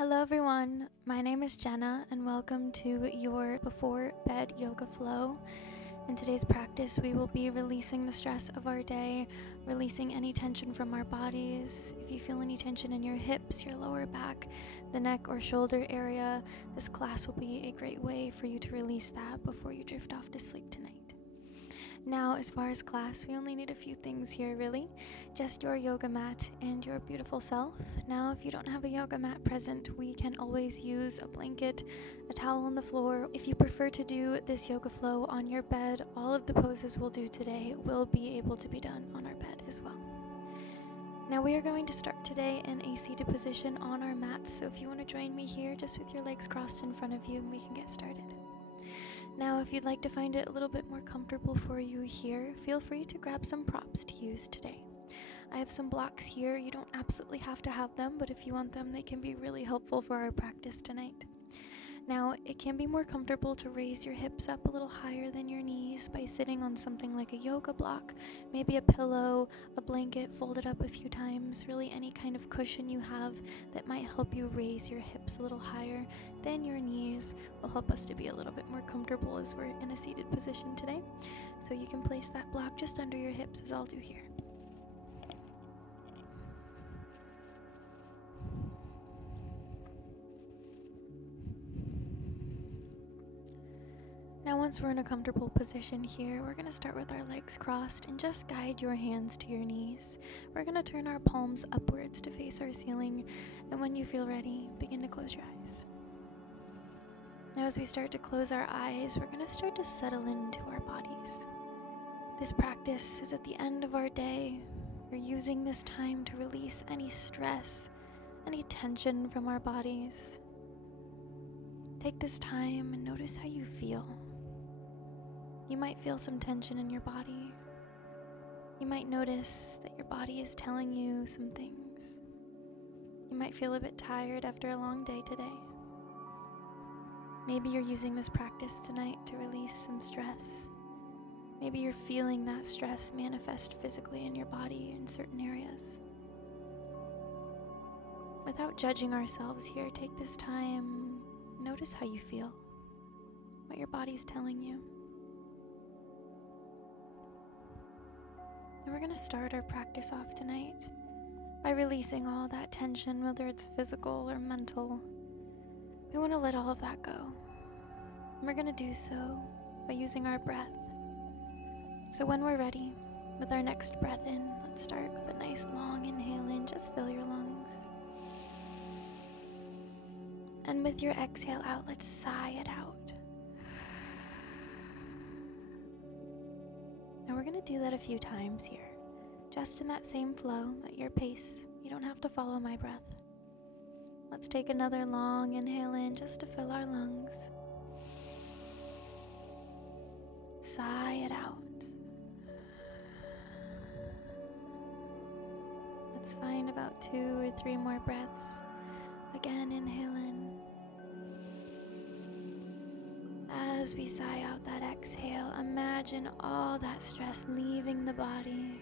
Hello everyone, my name is Jenna and welcome to your Before Bed Yoga Flow. In today's practice, we will be releasing the stress of our day, releasing any tension from our bodies. If you feel any tension in your hips, your lower back, the neck or shoulder area, this class will be a great way for you to release that before you drift off to sleep tonight. Now, as far as class, we only need a few things here really, just your yoga mat and your beautiful self. Now, if you don't have a yoga mat present, we can always use a blanket, a towel on the floor. If you prefer to do this yoga flow on your bed, all of the poses we'll do today will be able to be done on our bed as well. Now we are going to start today in a seated position on our mats, so if you want to join me here, just with your legs crossed in front of you, we can get started. Now, if you'd like to find it a little bit more comfortable for you here, feel free to grab some props to use today. I have some blocks here. You don't absolutely have to have them, but if you want them, they can be really helpful for our practice tonight. Now, it can be more comfortable to raise your hips up a little higher than your knees by sitting on something like a yoga block, maybe a pillow, a blanket folded up a few times, really any kind of cushion you have that might help you raise your hips a little higher than your knees will help us to be a little bit more comfortable as we're in a seated position today. So you can place that block just under your hips as I'll do here. Now once we're in a comfortable position here, we're going to start with our legs crossed and just guide your hands to your knees. We're going to turn our palms upwards to face our ceiling, and when you feel ready, begin to close your eyes. Now as we start to close our eyes, we're going to start to settle into our bodies. This practice is at the end of our day. We're using this time to release any stress, any tension from our bodies. Take this time and notice how you feel. You might feel some tension in your body. You might notice that your body is telling you some things. You might feel a bit tired after a long day today. Maybe you're using this practice tonight to release some stress. Maybe you're feeling that stress manifest physically in your body in certain areas. Without judging ourselves here, take this time, notice how you feel, what your body's telling you. And we're going to start our practice off tonight by releasing all that tension, whether it's physical or mental. We want to let all of that go. And we're going to do so by using our breath. So when we're ready, with our next breath in, let's start with a nice long inhale in, just fill your lungs. And with your exhale out, let's sigh it out. And we're going to do that a few times here, just in that same flow, at your pace. You don't have to follow my breath. Let's take another long inhale in just to fill our lungs. Sigh it out. Let's find about 2 or 3 more breaths. Again, inhale in. As we sigh out that exhale, imagine all that stress leaving the body.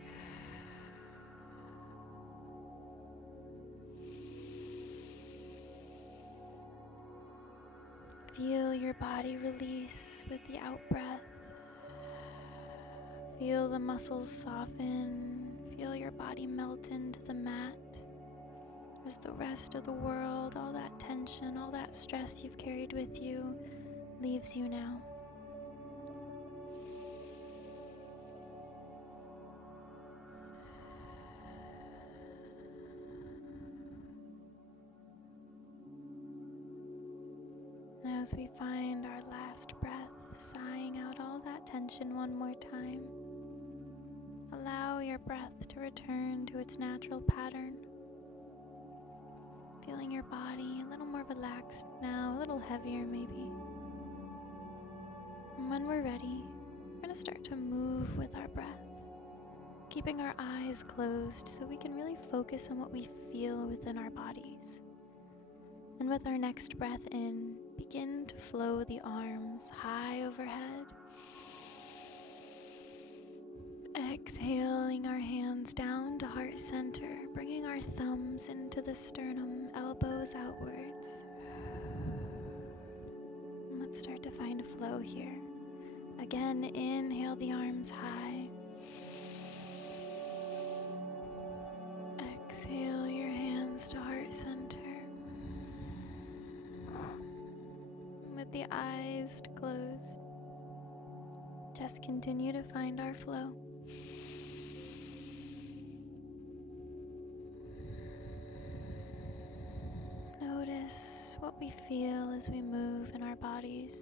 Feel your body release with the out-breath. Feel the muscles soften. Feel your body melt into the mat as the rest of the world, all that tension, all that stress you've carried with you, leaves you now. As we find our last breath, sighing out all that tension one more time, allow your breath to return to its natural pattern. Feeling your body a little more relaxed now, a little heavier maybe. And when we're ready, we're going to start to move with our breath, keeping our eyes closed so we can really focus on what we feel within our bodies. And with our next breath in, begin to flow the arms high overhead. Exhaling our hands down to heart center, bringing our thumbs into the sternum, elbows outwards. flow here. Again, inhale the arms high. Exhale your hands to heart center. With the eyes closed, just continue to find our flow. Notice what we feel as we move in our bodies.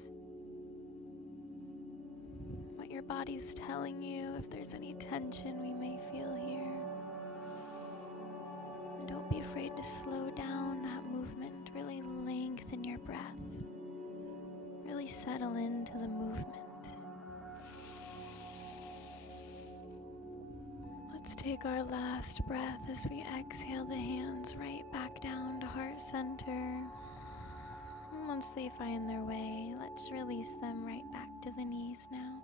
What your body's telling you, if there's any tension we may feel here. And don't be afraid to slow down that movement. Really lengthen your breath. Really settle into the movement. Let's take our last breath as we exhale the hands right back down to heart center. And once they find their way, let's release them right back to the knees now.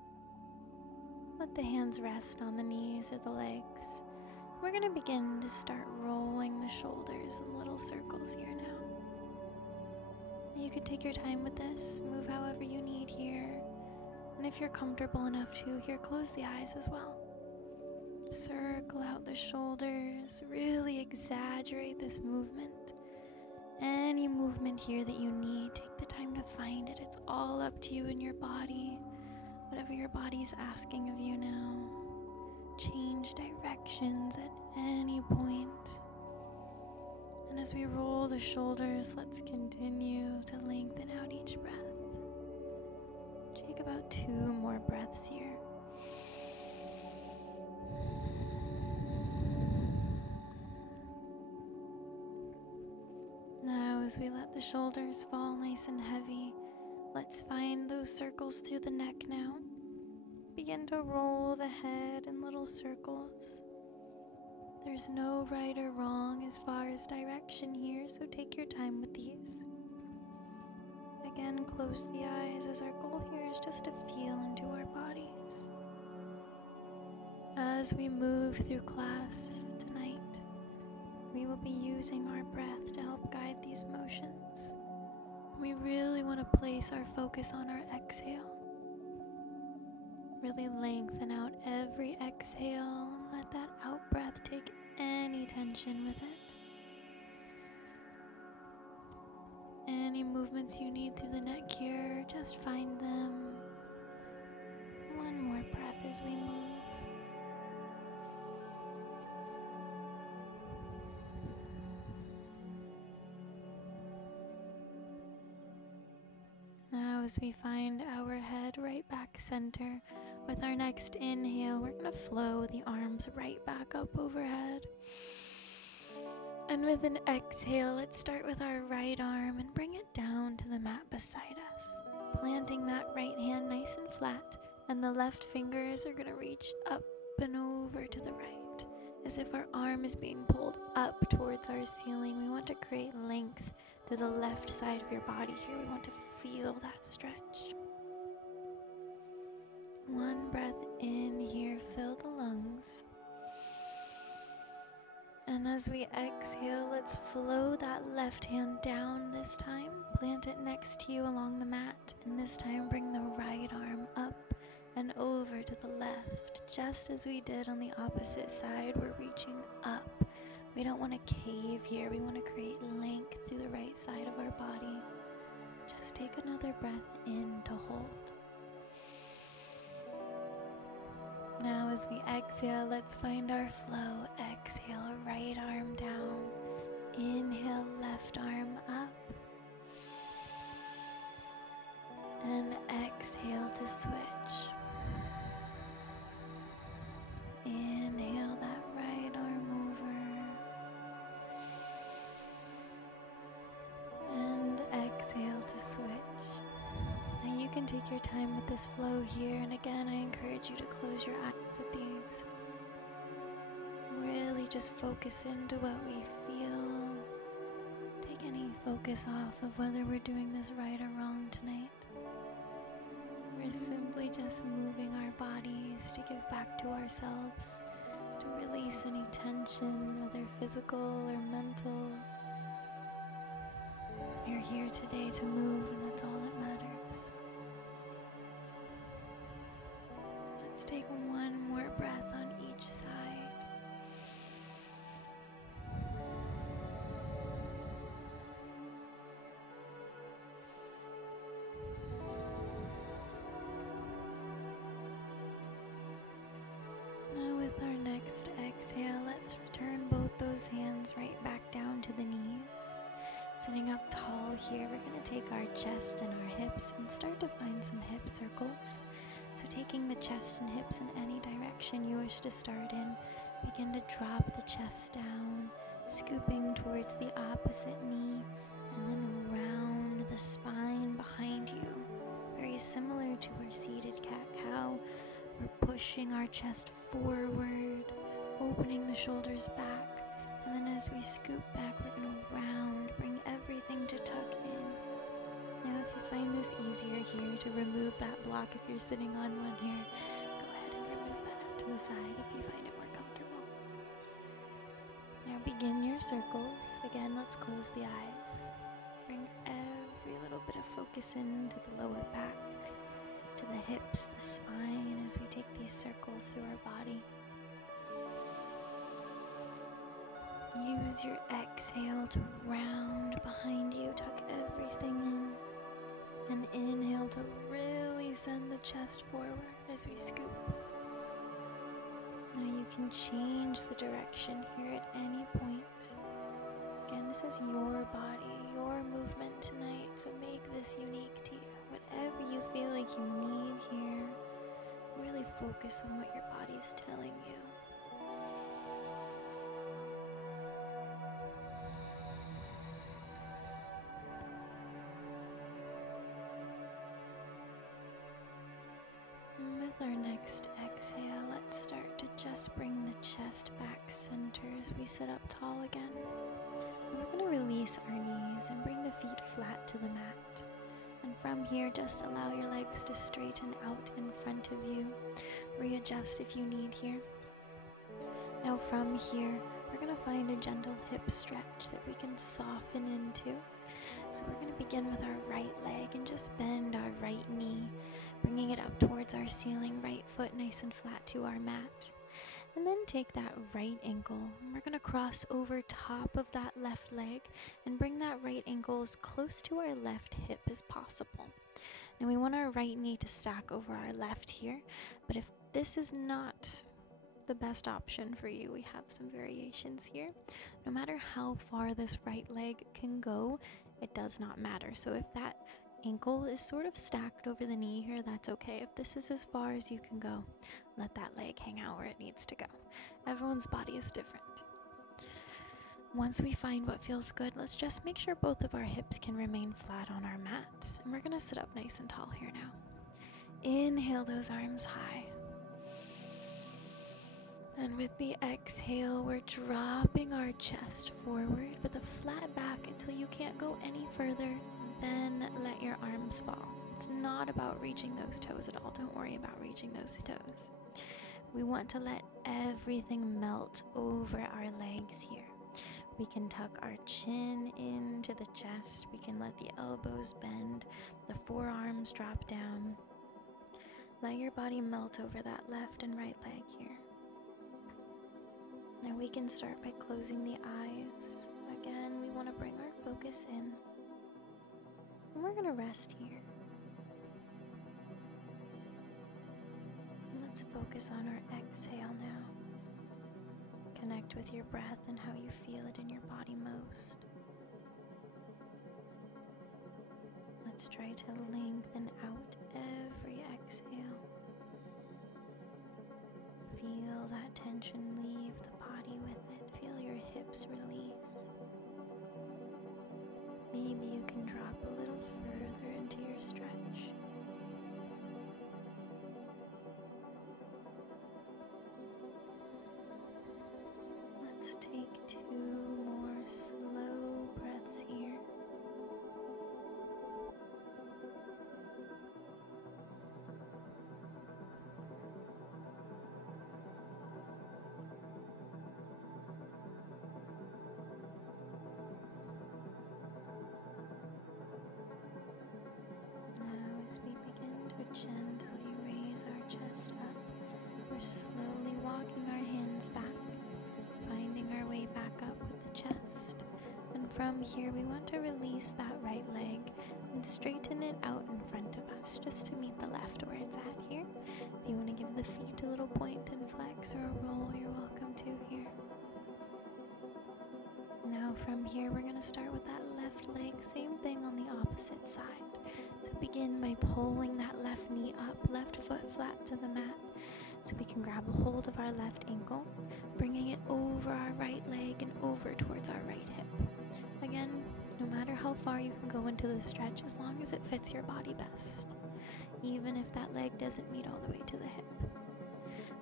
Let the hands rest on the knees or the legs. We're going to begin to start rolling the shoulders in little circles here now. You can take your time with this, move however you need here. And if you're comfortable enough to, here, close the eyes as well. Circle out the shoulders, really exaggerate this movement. Any movement here that you need, take the time to find it. It's all up to you and your body. Whatever your body's asking of you now. Change directions at any point. And as we roll the shoulders, let's continue to lengthen out each breath. Take about 2 more breaths here. Now, as we let the shoulders fall nice and heavy, let's find those circles through the neck now. Begin to roll the head in little circles. There's no right or wrong as far as direction here, so take your time with these. Again, close the eyes as our goal here is just to feel into our bodies. As we move through class tonight, we will be using our breath to help guide these motions. We really want to place our focus on our exhale. Really lengthen out every exhale and let that out breath take any tension with it. Any movements you need through the neck here, just find them. One more breath as we move. Now as we find our head right back center, with our next inhale, we're going to flow the arms right back up overhead. And with an exhale, let's start with our right arm and bring it down to the mat beside us. Planting that right hand nice and flat, and the left fingers are going to reach up and over to the right, as if our arm is being pulled up towards our ceiling. We want to create length to the left side of your body here. We want to feel that stretch. One breath in here, fill the lungs. And as we exhale, let's flow that left hand down this time. Plant it next to you along the mat. And this time bring the right arm up and over to the left. Just as we did on the opposite side, we're reaching up. We don't want to cave here. We want to create length through the right side of our body. Just take another breath in to hold. Now as we exhale, let's find our flow. Exhale, right arm down. Inhale, left arm up. And exhale to switch. Inhale that right arm over. And exhale to switch. Now you can take your time with this flow here, and again I encourage you to close your eyes with these. Really just focus into what we feel. Take any focus off of whether we're doing this right or wrong tonight. We're simply just moving our bodies to give back to ourselves, to release any tension, whether physical or mental. You're here today to move, and that's all that matters. Sitting up tall here, we're going to take our chest and our hips and start to find some hip circles. So taking the chest and hips in any direction you wish to start in, begin to drop the chest down, scooping towards the opposite knee, and then round the spine behind you. Very similar to our seated cat-cow, we're pushing our chest forward, opening the shoulders back, and then as we scoop back, we're going to round, bring everything to tuck in. Now, if you find this easier here to remove that block if you're sitting on one here, go ahead and remove that out to the side if you find it more comfortable. Now begin your circles. Again, let's close the eyes. Bring every little bit of focus into the lower back, to the hips, the spine, as we take these circles through our body. Use your exhale to round behind you, tuck everything in, and inhale to really send the chest forward as we scoop. Now you can change the direction here at any point. Again, this is your body, your movement tonight, so make this unique to you. Whatever you feel like you need here, really focus on what your body is telling you. With our next exhale, let's start to just bring the chest back center as we sit up tall again. And we're going to release our knees and bring the feet flat to the mat. And from here, just allow your legs to straighten out in front of you. Readjust if you need here. Now from here, we're going to find a gentle hip stretch that we can soften into. So we're going to begin with our right leg and just bend our right knee, bringing it up towards our ceiling, right foot nice and flat to our mat. And then take that right ankle, and we're going to cross over top of that left leg and bring that right ankle as close to our left hip as possible. Now we want our right knee to stack over our left here, but if this is not the best option for you, we have some variations here. No matter how far this right leg can go, it does not matter. So if that ankle is sort of stacked over the knee here, that's okay. If this is as far as you can go, let that leg hang out where it needs to go. Everyone's body is different. Once we find what feels good, let's just make sure both of our hips can remain flat on our mat. And we're going to sit up nice and tall here now. Inhale those arms high. And with the exhale, we're dropping our chest forward with a flat back until you can't go any further. Then let your arms fall. It's not about reaching those toes at all. Don't worry about reaching those toes. We want to let everything melt over our legs here. We can tuck our chin into the chest. We can let the elbows bend, the forearms drop down. Let your body melt over that left and right leg here. Now we can start by closing the eyes. Again, we want to bring our focus in. And we're going to rest here. And let's focus on our exhale now. Connect with your breath and how you feel it in your body most. Let's try to lengthen out every exhale. Feel that tension leave the body with it. Feel your hips release. Maybe you can drop a little further into your stretch. Let's take 2 more slow breaths here. As we begin to gently raise our chest up, we're slowly walking our hands back, finding our way back up with the chest. And from here, we want to release that right leg and straighten it out in front of us, just to meet the left where it's at here. If you want to give the feet a little point and flex or a roll, you're welcome to here. Now from here, we're going to start with that left leg, same thing on the opposite side. So begin by pulling that left knee up, left foot flat to the mat, so we can grab a hold of our left ankle, bringing it over our right leg and over towards our right hip. Again, no matter how far you can go into the stretch, as long as it fits your body best, even if that leg doesn't meet all the way to the hip.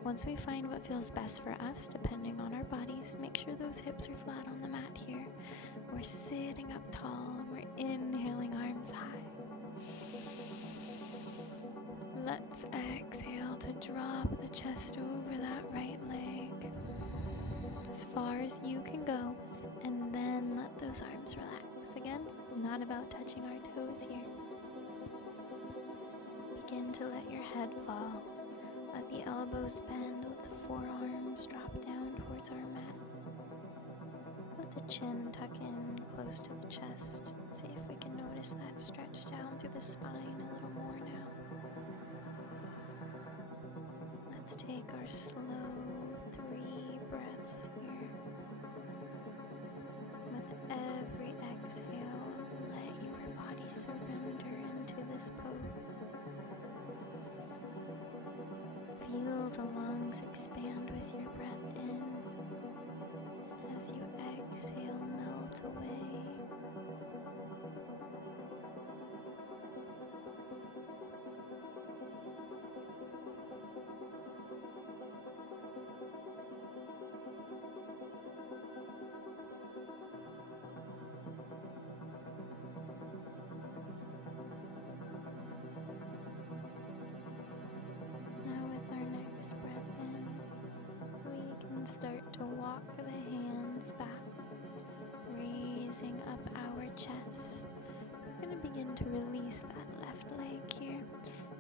Once we find what feels best for us, depending on our bodies, make sure those hips are flat on the mat here. We're sitting up tall and we're inhaling arms high. Let's exhale to drop the chest over that right leg as far as you can go, and then let those arms relax. Again, not about touching our toes here. Begin to let your head fall. Let the elbows bend, let the forearms drop down towards our mat. Let the chin tuck in close to the chest. See if we can notice that stretch down through the spine a little more now. Let's take our slow 3 breaths here. With every exhale, let your body surrender into this pose. Feel the lungs expand with your breath in. As you exhale, melt away. Start to walk the hands back, raising up our chest. We're going to begin to release that left leg here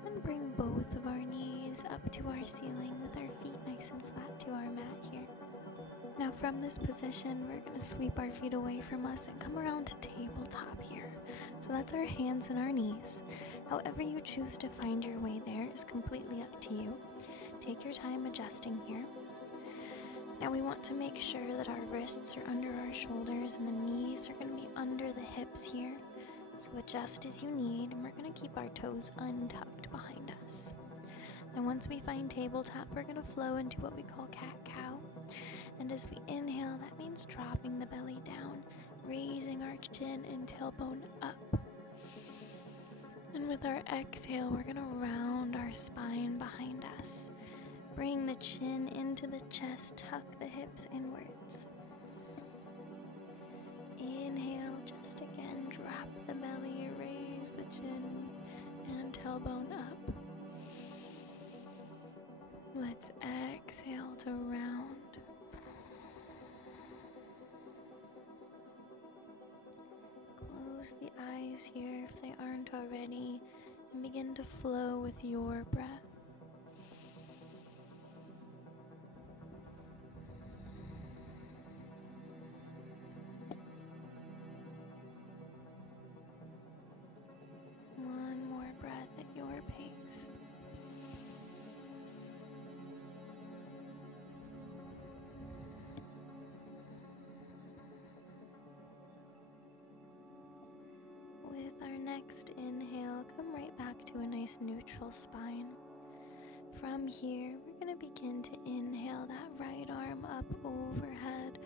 and bring both of our knees up to our ceiling with our feet nice and flat to our mat here. Now from this position, we're going to sweep our feet away from us and come around to tabletop here. So that's our hands and our knees. However you choose to find your way there is completely up to you. Take your time adjusting here. Now we want to make sure that our wrists are under our shoulders and the knees are going to be under the hips here. So adjust as you need, and we're going to keep our toes untucked behind us. And once we find tabletop, we're going to flow into what we call cat-cow. And as we inhale, that means dropping the belly down, raising our chin and tailbone up. And with our exhale, we're going to round our spine behind us. Bring the chin into the chest, tuck the hips inwards. Inhale, just again, drop the belly, raise the chin and tailbone up. Let's exhale to round. Close the eyes here if they aren't already, and begin to flow with your breath. One more breath at your pace. With our next inhale, come right back to a nice neutral spine. From here, we're going to begin to inhale that right arm up overhead,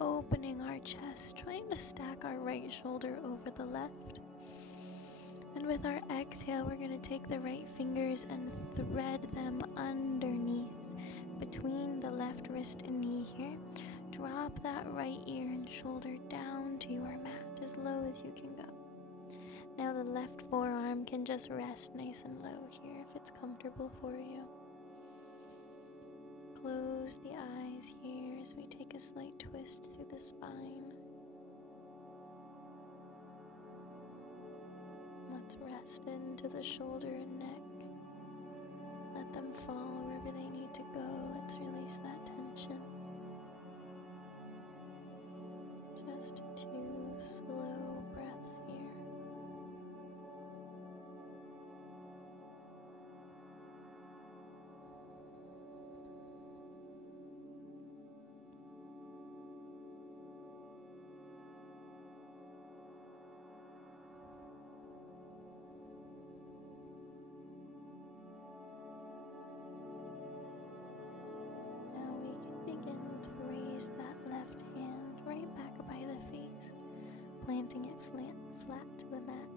opening our chest, trying to stack our right shoulder over the left. And with our exhale, we're going to take the right fingers and thread them underneath, between the left wrist and knee here. Drop that right ear and shoulder down to your mat, as low as you can go. Now the left forearm can just rest nice and low here if it's comfortable for you. Close the eyes here as we take a slight twist through the spine. Let's rest into the shoulder and neck. Let them fall wherever they need to go. Let's release that tension. Just 2 slow breaths here. flat to the mat.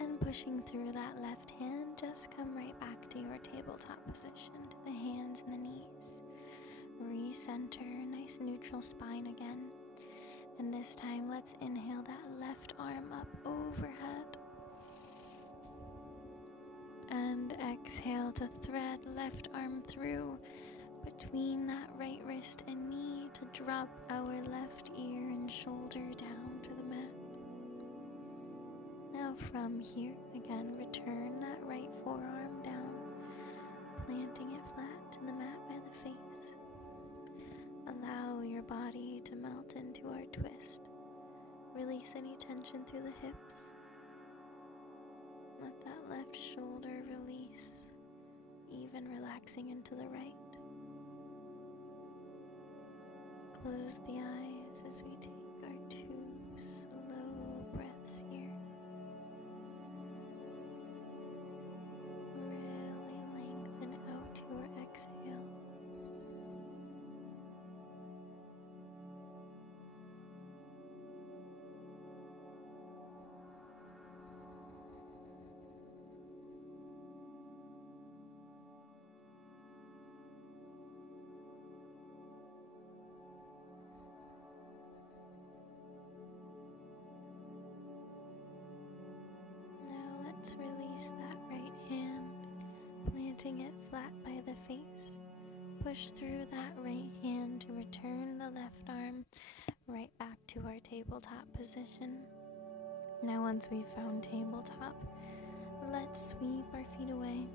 And pushing through that left hand, just come right back to your tabletop position, to the hands and the knees. Recenter, nice neutral spine again. And this time, let's inhale that left arm up overhead. And exhale to thread left arm through between that right wrist and knee to drop our left ear and shoulder down to the mat. Now from here, again, return that right forearm down, planting it flat to the mat by the face. Allow your body to melt into our twist. Release any tension through the hips. Let that left shoulder release, even relaxing into the right. Close the eyes as we take our 2 slow breaths here. Really lengthen out your exhale. Let's release that right hand, planting it flat by the face. Push through that right hand to return the left arm right back to our tabletop position. Now once we've found tabletop, let's sweep our feet away.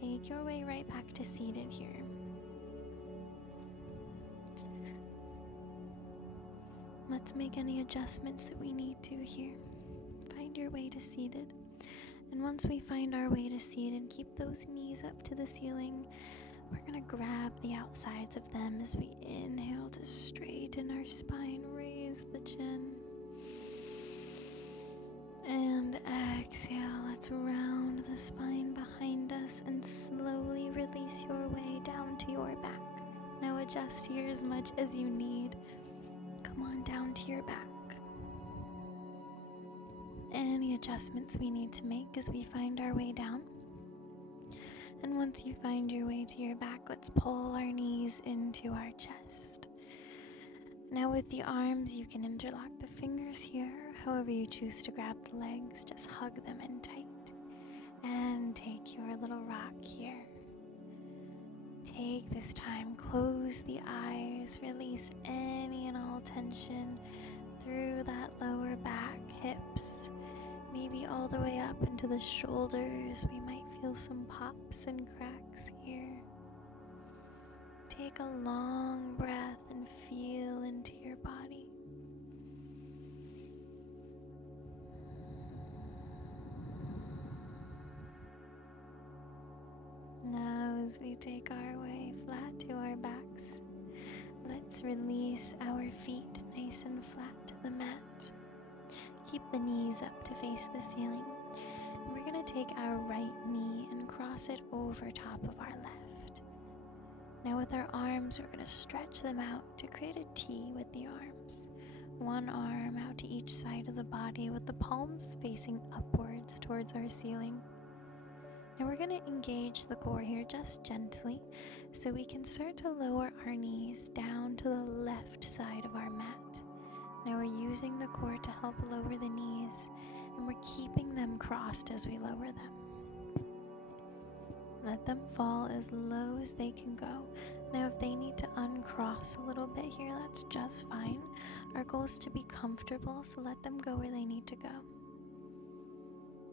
Take your way right back to seated here. Let's make any adjustments that we need to here. Find your way to seated. And once we find our way to seated, keep those knees up to the ceiling. We're going to grab the outsides of them as we inhale to straighten our spine, raise the chin. And exhale, let's round the spine behind us and slowly release your way down to your back. Now adjust here as much as you need. Come on down to your back. Any adjustments we need to make as we find our way down. And once you find your way to your back, let's pull our knees into our chest. Now with the arms, you can interlock the fingers here. However you choose to grab the legs, just hug them in tight. And take your little rock here. Take this time, close the eyes, release any and all tension through that lower back, hips, maybe all the way up into the shoulders. We might feel some pops and cracks here. Take a long breath and feel into your body. Now as we take our way flat to our backs, let's release our feet nice and flat to the mat. Keep the knees up to face the ceiling. And we're going to take our right knee and cross it over top of our left. Now with our arms, we're going to stretch them out to create a T with the arms. One arm out to each side of the body with the palms facing upwards towards our ceiling. Now we're going to engage the core here just gently so we can start to lower our knees down to the left side of our mat. Now we're using the core to help lower the knees, and we're keeping them crossed as we lower them. Let them fall as low as they can go. Now if they need to uncross a little bit here, that's just fine. Our goal is to be comfortable, so let them go where they need to go.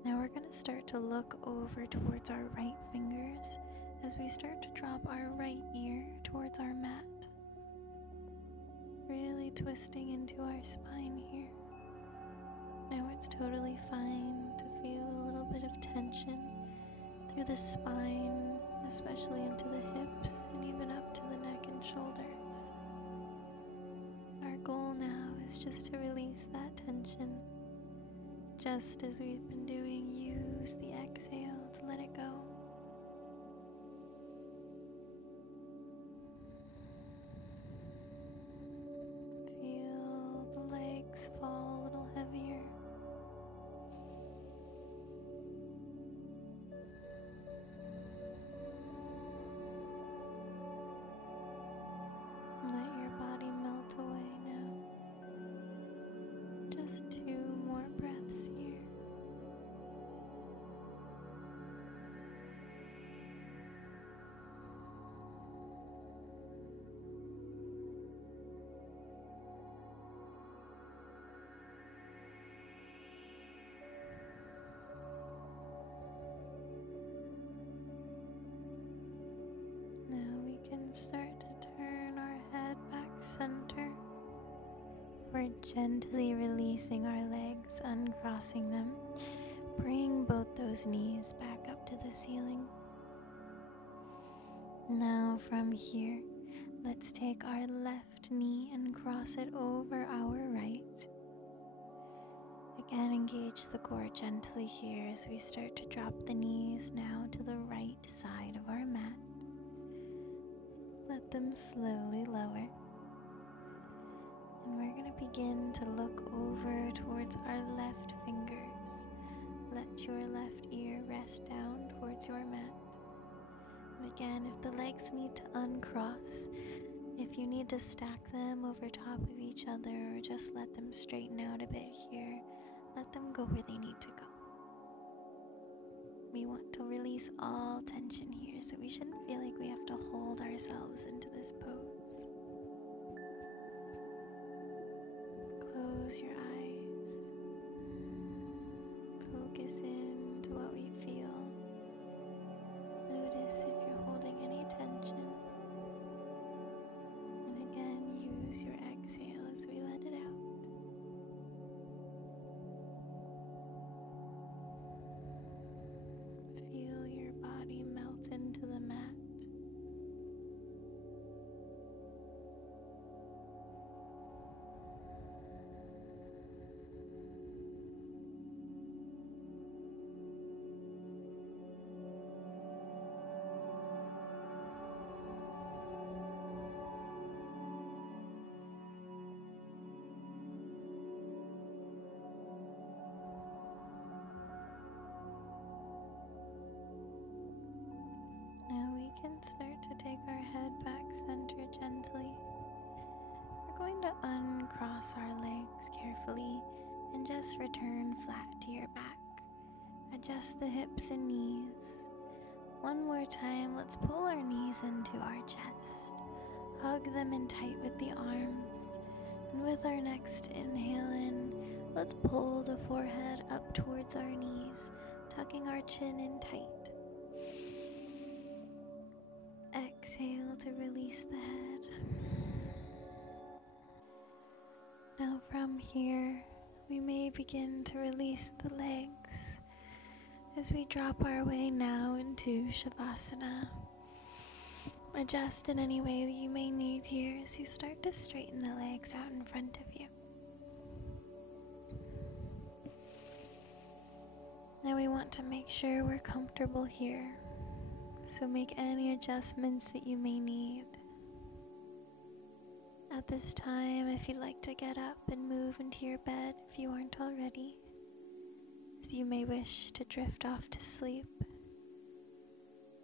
Now we're going to start to look over towards our right fingers as we start to drop our right ear towards our mat. Really twisting into our spine here. Now it's totally fine to feel a little bit of tension through the spine, especially into the hips and even up to the neck and shoulders. Our goal now is just to release that tension. Just as we've been doing, use the exhale to let it go. Feel the legs fall can start to turn our head back center. We're gently releasing our legs, uncrossing them. Bring both those knees back up to the ceiling. Now from here, let's take our left knee and cross it over our right. Again, engage the core gently here as we start to drop the knees now to the right side of our mat. Let them slowly lower. And we're going to begin to look over towards our left fingers. Let your left ear rest down towards your mat. And again, if the legs need to uncross, if you need to stack them over top of each other or just let them straighten out a bit here, let them go where they need to go. We want to release all tension here, so we shouldn't feel like we have to hold ourselves into this pose. Close your eyes. Focus into what we feel. Notice if you're holding any tension. And again, use your exhale as we let it out. Feel your body melt into the mat. Now we can start to take our head back center gently. We're going to uncross our legs carefully and just return flat to your back. Adjust the hips and knees. One more time, let's pull our knees into our chest. Hug them in tight with the arms. And with our next inhale in, let's pull the forehead up towards our knees, tucking our chin in tight. Exhale to release the head. Now from here, we may begin to release the legs as we drop our way now into Shavasana. Adjust in any way that you may need here as you start to straighten the legs out in front of you. Now we want to make sure we're comfortable here, so make any adjustments that you may need. At this time, if you'd like to get up and move into your bed if you aren't already, as you may wish to drift off to sleep,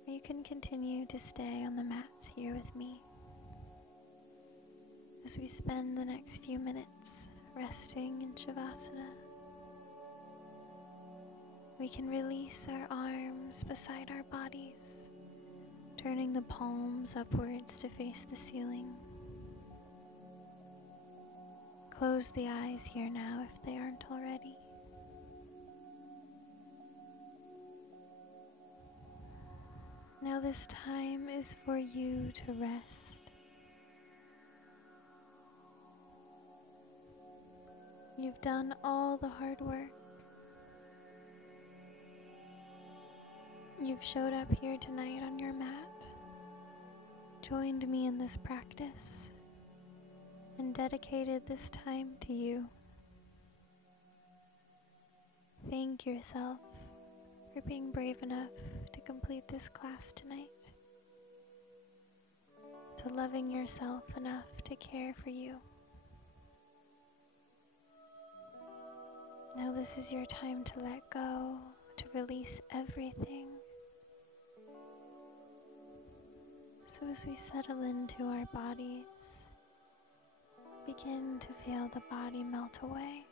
or you can continue to stay on the mat here with me as we spend the next few minutes resting in Shavasana. We can release our arms beside our bodies, turning the palms upwards to face the ceiling. Close the eyes here now if they aren't already. Now this time is for you to rest. You've done all the hard work. You've showed up here tonight on your mat, joined me in this practice, and dedicated this time to you. Thank yourself for being brave enough to complete this class tonight, to loving yourself enough to care for you. Now this is your time to let go, to release everything. So as we settle into our bodies, begin to feel the body melt away.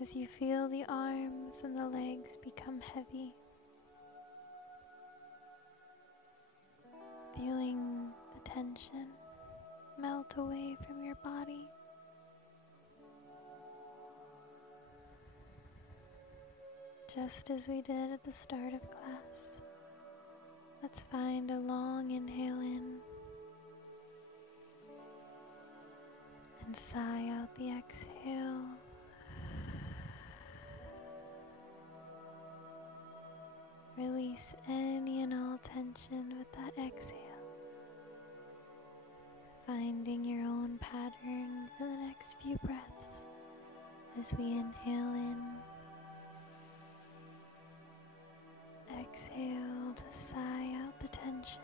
As you feel the arms and the legs become heavy, feeling the tension melt away from your body. Just as we did at the start of class. Let's find a long inhale in and sigh out the exhale. Release any and all tension with that exhale. Finding your own pattern for the next few breaths as we inhale in, exhale to sigh out the tension.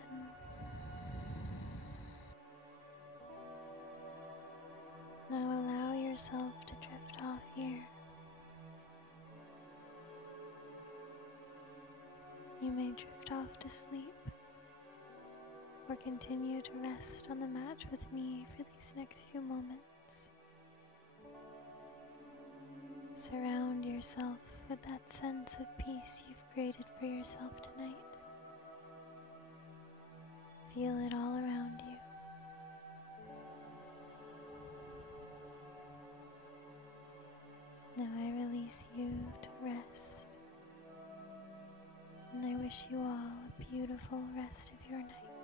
Now allow yourself to drift off here. You may drift off to sleep or continue to rest on the mat with me for these next few moments. Surround yourself with that sense of peace you've created for yourself tonight. Feel it all around you. Now I release you to rest, and I wish you all a beautiful rest of your night.